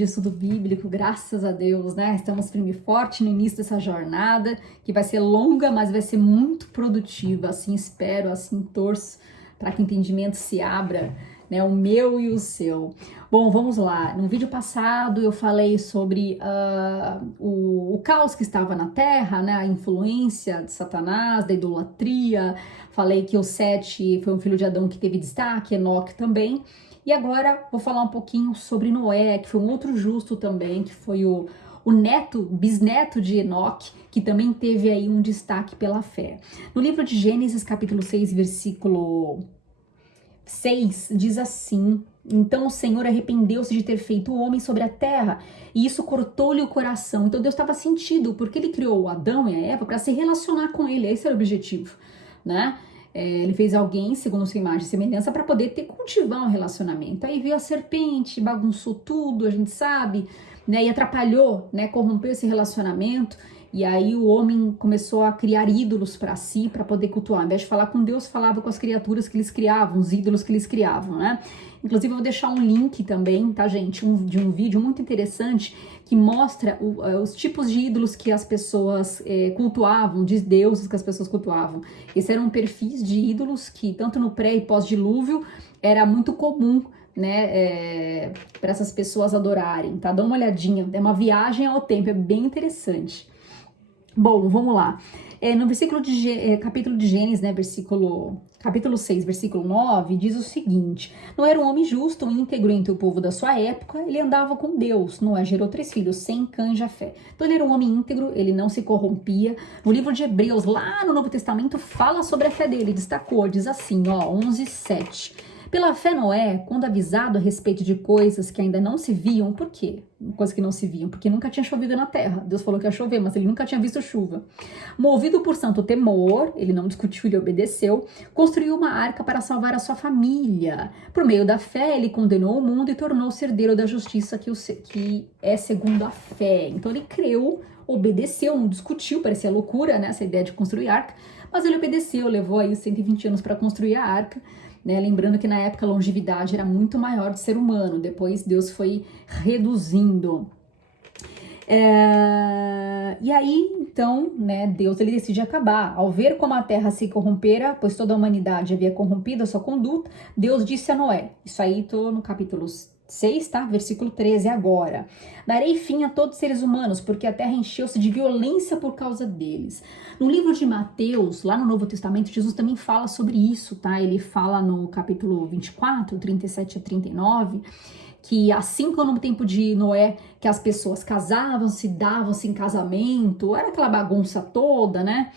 de estudo bíblico, graças a Deus, né? Estamos firme e forte no início dessa jornada, que vai ser longa, mas vai ser muito produtiva, assim espero, assim torço, para que o entendimento se abra, né? O meu e o seu. Bom, vamos lá. No vídeo passado eu falei sobre o caos que estava na Terra, né? A influência de Satanás, da idolatria. Falei que o Sete foi um filho de Adão que teve destaque, Enoque também. E agora vou falar um pouquinho sobre Noé, que foi um outro justo também, que foi o bisneto de Enoque, que também teve aí um destaque pela fé. No livro de Gênesis, capítulo 6, versículo 6, diz assim: então o Senhor arrependeu-se de ter feito o homem sobre a terra, e isso cortou-lhe o coração. Então Deus estava sentido, porque ele criou Adão e a Eva para se relacionar com ele, esse era o objetivo, né? Ele fez alguém segundo sua imagem e semelhança para poder cultivar um relacionamento. Aí veio a serpente, bagunçou tudo, a gente sabe, né? E atrapalhou, né? Corrompeu esse relacionamento. E aí o homem começou a criar ídolos para si, para poder cultuar. Ao invés de falar com Deus, falava com as criaturas que eles criavam, os ídolos que eles criavam, né? Inclusive eu vou deixar um link também, tá, gente? De um vídeo muito interessante que mostra os tipos de ídolos que as pessoas cultuavam, de deuses que as pessoas cultuavam. Esses eram perfis de ídolos que, tanto no pré e pós-dilúvio, era muito comum, né, para essas pessoas adorarem, tá? Dá uma olhadinha, é uma viagem ao tempo, é bem interessante. Bom, vamos lá. No versículo capítulo de Gênesis, né, capítulo 6, versículo 9, diz o seguinte: não era um homem justo, íntegro entre o povo da sua época, ele andava com Deus. Noé gerou 3 filhos, Sem, Cã e Jafé. Então ele era um homem íntegro, ele não se corrompia. No livro de Hebreus, lá no Novo Testamento, fala sobre a fé dele, destacou, diz assim, 11:7. Pela fé Noé, quando avisado a respeito de coisas que ainda não se viam, por quê? Coisas que não se viam, porque nunca tinha chovido na terra. Deus falou que ia chover, mas ele nunca tinha visto chuva. Movido por santo temor, ele não discutiu, ele obedeceu, construiu uma arca para salvar a sua família. Por meio da fé, ele condenou o mundo e tornou-se herdeiro da justiça que é segundo a fé. Então ele creu, obedeceu, não discutiu, parecia loucura, né, essa ideia de construir arca, mas ele obedeceu, levou aí 120 anos para construir a arca. Né, lembrando que na época a longevidade era muito maior do ser humano, depois Deus foi reduzindo. E aí, então, né, Deus ele decide acabar. Ao ver como a terra se corrompera, pois toda a humanidade havia corrompido a sua conduta, Deus disse a Noé, isso aí tô no capítulo 6, tá? Versículo 13 agora. Darei fim a todos os seres humanos, porque a terra encheu-se de violência por causa deles. No livro de Mateus, lá no Novo Testamento, Jesus também fala sobre isso, tá? Ele fala no capítulo 24, 37 a 39, que assim como no tempo de Noé, que as pessoas casavam-se, davam-se em casamento, era aquela bagunça toda, né?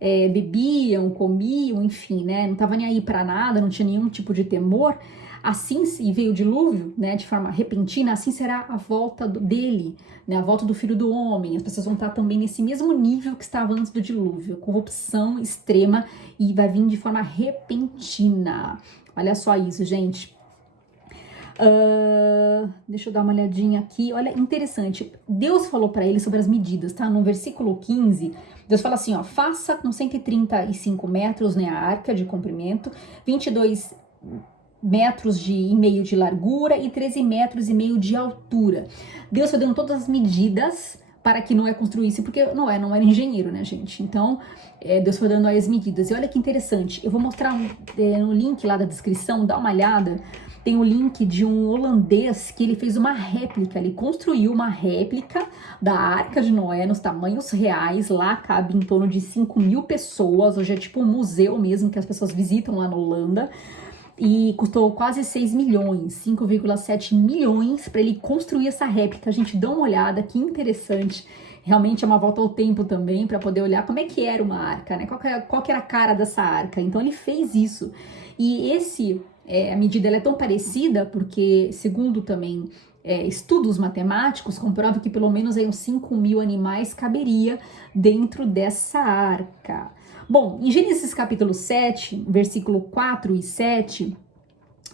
Bebiam, comiam, enfim, né? Não tava nem aí para nada, não tinha nenhum tipo de temor. Assim, e veio o dilúvio, né, de forma repentina, assim será a volta dele, né, a volta do Filho do Homem. As pessoas vão estar também nesse mesmo nível que estava antes do dilúvio, corrupção extrema, e vai vir de forma repentina. Olha só isso, gente. Deixa eu dar uma olhadinha aqui. Olha, interessante. Deus falou para ele sobre as medidas, tá? No versículo 15, Deus fala assim, faça com 135 metros, né, a arca de comprimento, 22 metros e meio de largura e 13 metros e meio de altura. Deus foi dando todas as medidas para que Noé construísse, porque Noé não era engenheiro, né, gente? Então, Deus foi dando as medidas. E olha que interessante, eu vou mostrar no link lá da descrição, dá uma olhada, tem o link de um holandês que ele fez uma réplica, ele construiu uma réplica da Arca de Noé nos tamanhos reais, lá cabe em torno de 5.000 pessoas, hoje é tipo um museu mesmo que as pessoas visitam lá na Holanda, e custou quase 6 milhões, 5,7 milhões para ele construir essa réplica. A gente dá uma olhada, que interessante. Realmente é uma volta ao tempo também, para poder olhar como é que era uma arca, né? Qual que era a cara dessa arca. Então ele fez isso. E a medida ela é tão parecida, porque segundo também estudos matemáticos, comprova que pelo menos aí uns 5.000 animais caberia dentro dessa arca. Bom, em Gênesis capítulo 7, versículo 4 e 7,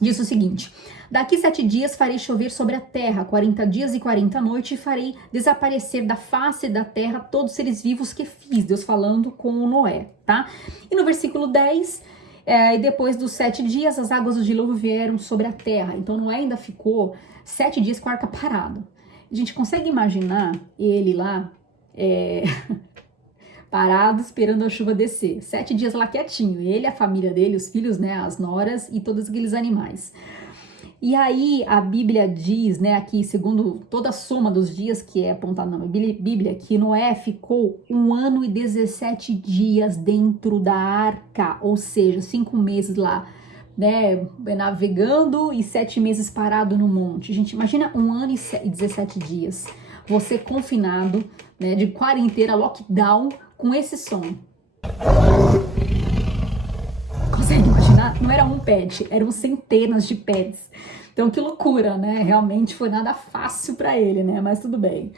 diz o seguinte: daqui 7 dias farei chover sobre a terra, 40 dias e 40 noites, e farei desaparecer da face da terra todos os seres vivos que fiz. Deus falando com Noé, tá? E no versículo 10, e depois dos 7 dias, as águas do dilúvio vieram sobre a terra. Então Noé ainda ficou 7 dias com a arca parada. A gente consegue imaginar ele lá, parado esperando a chuva descer. 7 dias lá quietinho, ele, a família dele, os filhos, né, as noras e todos aqueles animais. E aí a Bíblia diz, né, aqui segundo toda a soma dos dias que é apontada na Bíblia, que Noé ficou 1 ano e 17 dias dentro da arca, ou seja, 5 meses lá, né, navegando e 7 meses parado no monte. Gente, imagina 1 ano e 17 dias, você confinado, né, de quarentena, lockdown, com esse som. Consegue imaginar? Não era um pet, eram centenas de pets. Então, que loucura, né? Realmente foi nada fácil para ele, né? Mas tudo bem.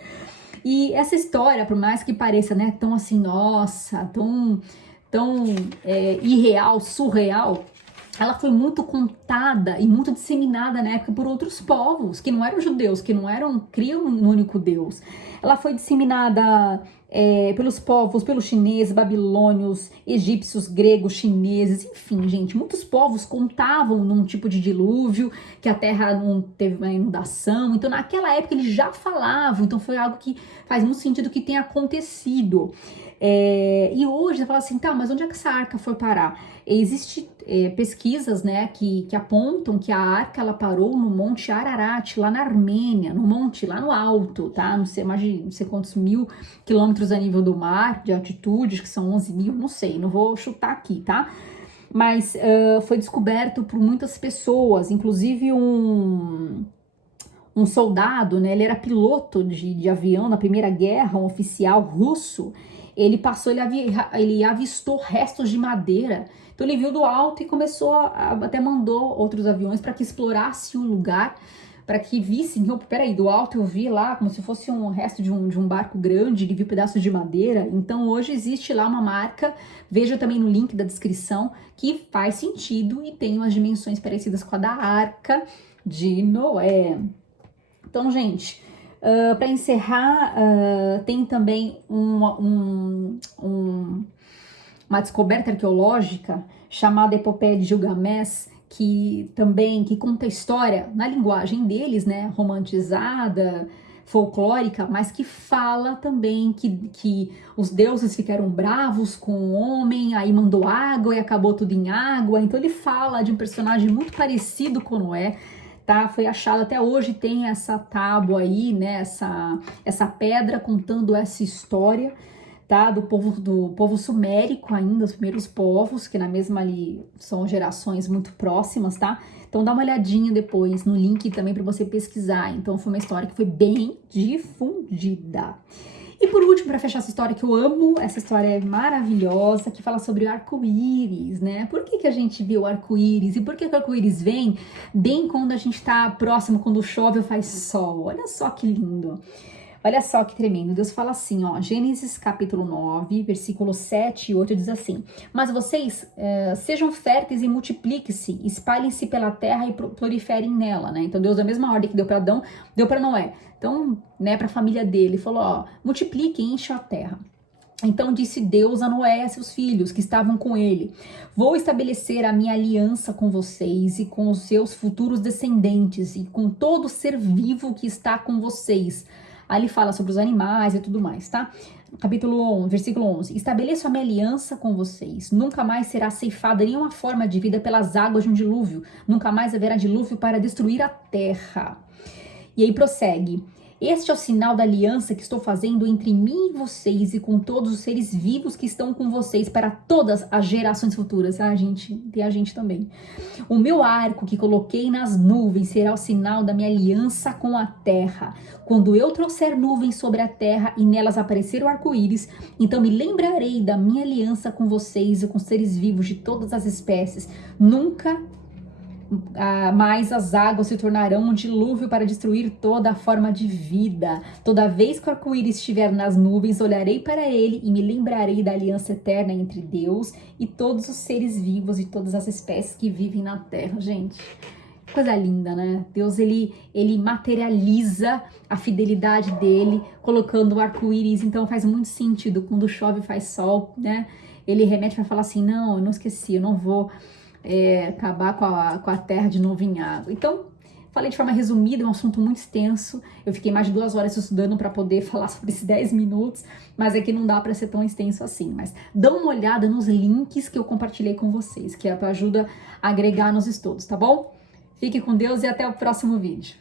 E essa história, por mais que pareça, né, tão assim, nossa, tão irreal, surreal, ela foi muito contada e muito disseminada na época por outros povos, que não eram judeus, que não criam um único Deus. Ela foi disseminada pelos povos, pelos chineses, babilônios, egípcios, gregos, chineses, enfim, gente, muitos povos contavam num tipo de dilúvio, que a terra não teve uma inundação, então naquela época eles já falavam, então foi algo que faz muito sentido que tenha acontecido. E hoje você fala assim, tá, mas onde é que essa arca foi parar? Existem pesquisas, né, que apontam que a arca ela parou no Monte Ararat, lá na Armênia, no monte, lá no alto, tá? Não sei, imagina, não sei quantos 1000 quilômetros a nível do mar, de altitude, que são 11 mil, não sei, não vou chutar aqui, tá? Mas foi descoberto por muitas pessoas, inclusive um soldado, né, ele era piloto de avião na Primeira Guerra, um oficial russo. Ele avistou restos de madeira. Então ele viu do alto e começou até mandou outros aviões para que explorassem o lugar, para que vissem, peraí, do alto eu vi lá como se fosse um resto de um barco grande, ele viu pedaços de madeira. Então hoje existe lá uma marca, veja também no link da descrição, que faz sentido e tem umas dimensões parecidas com a da Arca de Noé. Então, gente, para encerrar, tem também uma descoberta arqueológica chamada Epopeia de Gilgamesh, que conta a história na linguagem deles, né, romantizada, folclórica, mas que fala também que os deuses ficaram bravos com o homem, aí mandou água e acabou tudo em água. Então ele fala de um personagem muito parecido com Noé, tá? Foi achado até hoje, tem essa tábua aí, né? Essa pedra contando essa história, tá? Do povo sumérico ainda, os primeiros povos, que na mesma ali são gerações muito próximas, tá? Então dá uma olhadinha depois no link também para você pesquisar. Então foi uma história que foi bem difundida. E por último, para fechar essa história que eu amo, essa história é maravilhosa, que fala sobre o arco-íris, né? Por que a gente vê o arco-íris? E por que o arco-íris vem bem quando a gente tá próximo, quando chove ou faz sol? Olha só que lindo. Olha só que tremendo. Deus fala assim, ó, Gênesis capítulo 9, versículos 7 e 8 diz assim: mas vocês sejam férteis e multipliquem-se, espalhem-se pela terra e proliferem nela, né? Então Deus, da mesma ordem que deu para Adão, deu para Noé. Então, né, para a família dele, falou, ó, multipliquem, enchem a terra. Então disse Deus a Noé e a seus filhos que estavam com ele: vou estabelecer a minha aliança com vocês e com os seus futuros descendentes e com todo ser vivo que está com vocês. Aí ele fala sobre os animais e tudo mais, tá? Capítulo 11, versículo 11. Estabeleço a minha aliança com vocês. Nunca mais será ceifada nenhuma forma de vida pelas águas de um dilúvio. Nunca mais haverá dilúvio para destruir a terra. E aí prossegue. Este é o sinal da aliança que estou fazendo entre mim e vocês e com todos os seres vivos que estão com vocês para todas as gerações futuras. Ah, gente, tem a gente também. O meu arco que coloquei nas nuvens será o sinal da minha aliança com a terra. Quando eu trouxer nuvens sobre a terra e nelas aparecer o arco-íris, então me lembrarei da minha aliança com vocês e com os seres vivos de todas as espécies. Nunca mais as águas se tornarão um dilúvio para destruir toda a forma de vida. Toda vez que o arco-íris estiver nas nuvens, olharei para ele e me lembrarei da aliança eterna entre Deus e todos os seres vivos e todas as espécies que vivem na terra. Gente, coisa linda, né? Deus, ele materializa a fidelidade dele, colocando o arco-íris. Então faz muito sentido, quando chove faz sol, né? Ele remete para falar assim, não, eu não esqueci, eu não vou acabar com a terra de novo em água. Então, Falei de forma resumida, é um assunto muito extenso. Eu fiquei mais de 2 horas estudando para poder falar sobre esses 10 minutos, mas aqui não dá para ser tão extenso assim. Mas dão uma olhada nos links que eu compartilhei com vocês, que é para ajuda a agregar nos estudos, tá bom? Fique com Deus e até o próximo vídeo.